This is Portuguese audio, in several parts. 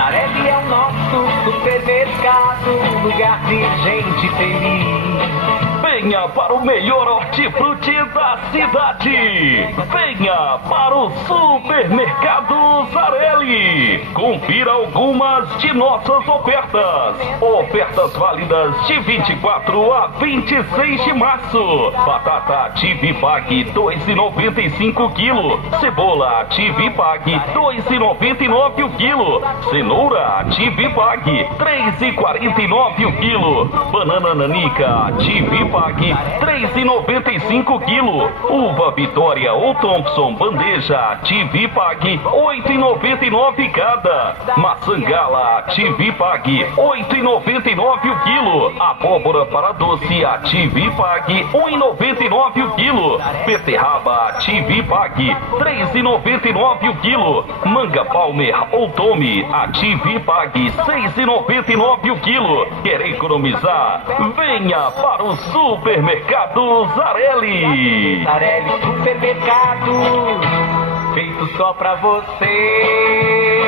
Zarelli é o nosso supermercado, lugar de gente feliz. Venha para o melhor hortifruti da cidade. Venha para o Supermercado Zarelli. Confira algumas de nossas ofertas. Ofertas válidas de 24 a 26 de março. Batata Tivipag 2,95 kg. Cebola Tivipag 2,99 o quilo. Cenoura Tivipag 3,49 o quilo. Banana nanica Tivipag 3,95 kg. Uva Vitória ou Thompson bandeja Tivipag 8,99 cada. Maçã Gala Tivipag 8,99 o quilo. Abóbora para doce a Tivipag 1,99 o quilo. Beterraba Tivipag 3,99 o quilo. Manga Palmer ou Tome a Tivipag 6,99 o quilo. Quer economizar? Venha para o Supermercado Zarelli. Zarelli Supermercado, feito só pra você.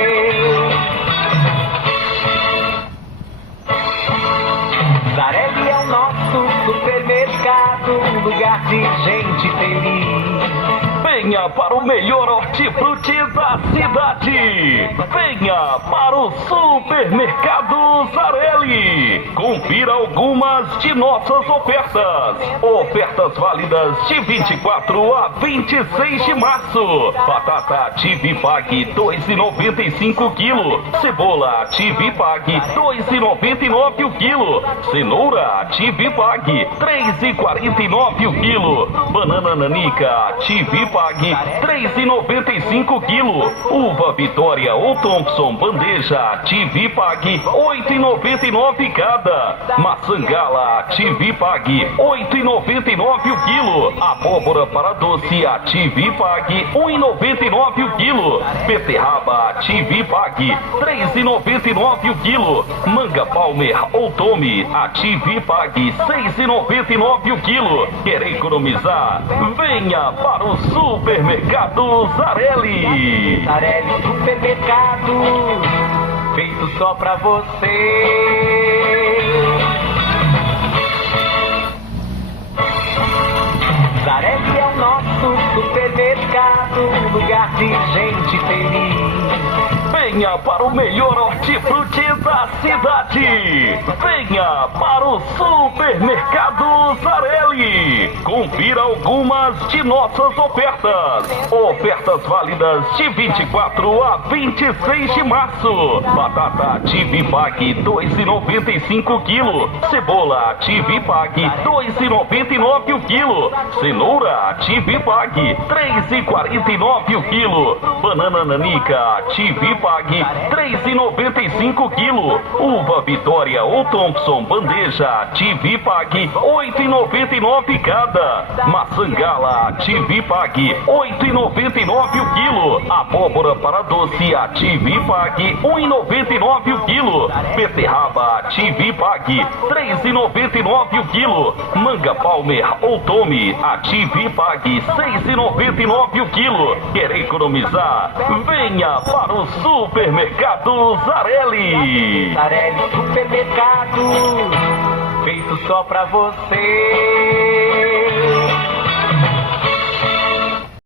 Zarelli é o nosso supermercado, lugar de gente feliz. Venha para o melhor hortifruti da cidade. Venha para o Supermercado Zarelli. Confira algumas de nossas ofertas. Ofertas válidas de 24 a 26 de março. Batata Tivipag 2,95 kg. Cebola Tivipag 2,99 o quilo. Cenoura Tivipag 3,49 o quilo. Banana nanica Tivipag 3,95 kg. Uva Vitória ou Thompson bandeja Tivipag 8,99 cada. Maçã Gala Tivipag 8,99 o quilo. Abóbora para doce a Tivipag 1,99 o quilo. Beterraba Tivipag 3,99 o quilo. Manga Palmer ou Tome a Tivipag 6,99 o quilo. Quer economizar? Venha para o Supermercado Zarelli. Zarelli Supermercado, feito só pra você. Zarelli é o nosso supermercado, lugar de gente feliz. Venha para o melhor hortifruti da cidade. Venha para o Supermercado Zarelli. Confira algumas de nossas ofertas. Ofertas válidas de 24 a 26 de março. Batata Tivipag 2,95 kg. Cebola Tivipag 2,99 o quilo. Cenoura Tivipag 3,49 o quilo. Banana nanica Tivipag 3,95 kg. Uva Vitória ou Thompson bandeja Tivipag 8,99 cada. Maçã Gala Tivipag 8,99 o quilo. Abóbora para doce a Tivipag 1,99 o quilo. Beterraba Tivipag 3,99 o quilo. Manga Palmer ou Tome a Tivipag 6,99 o quilo. Quer economizar? Venha para o Supermercado Zarelli. Zarelli Supermercado, feito só pra você.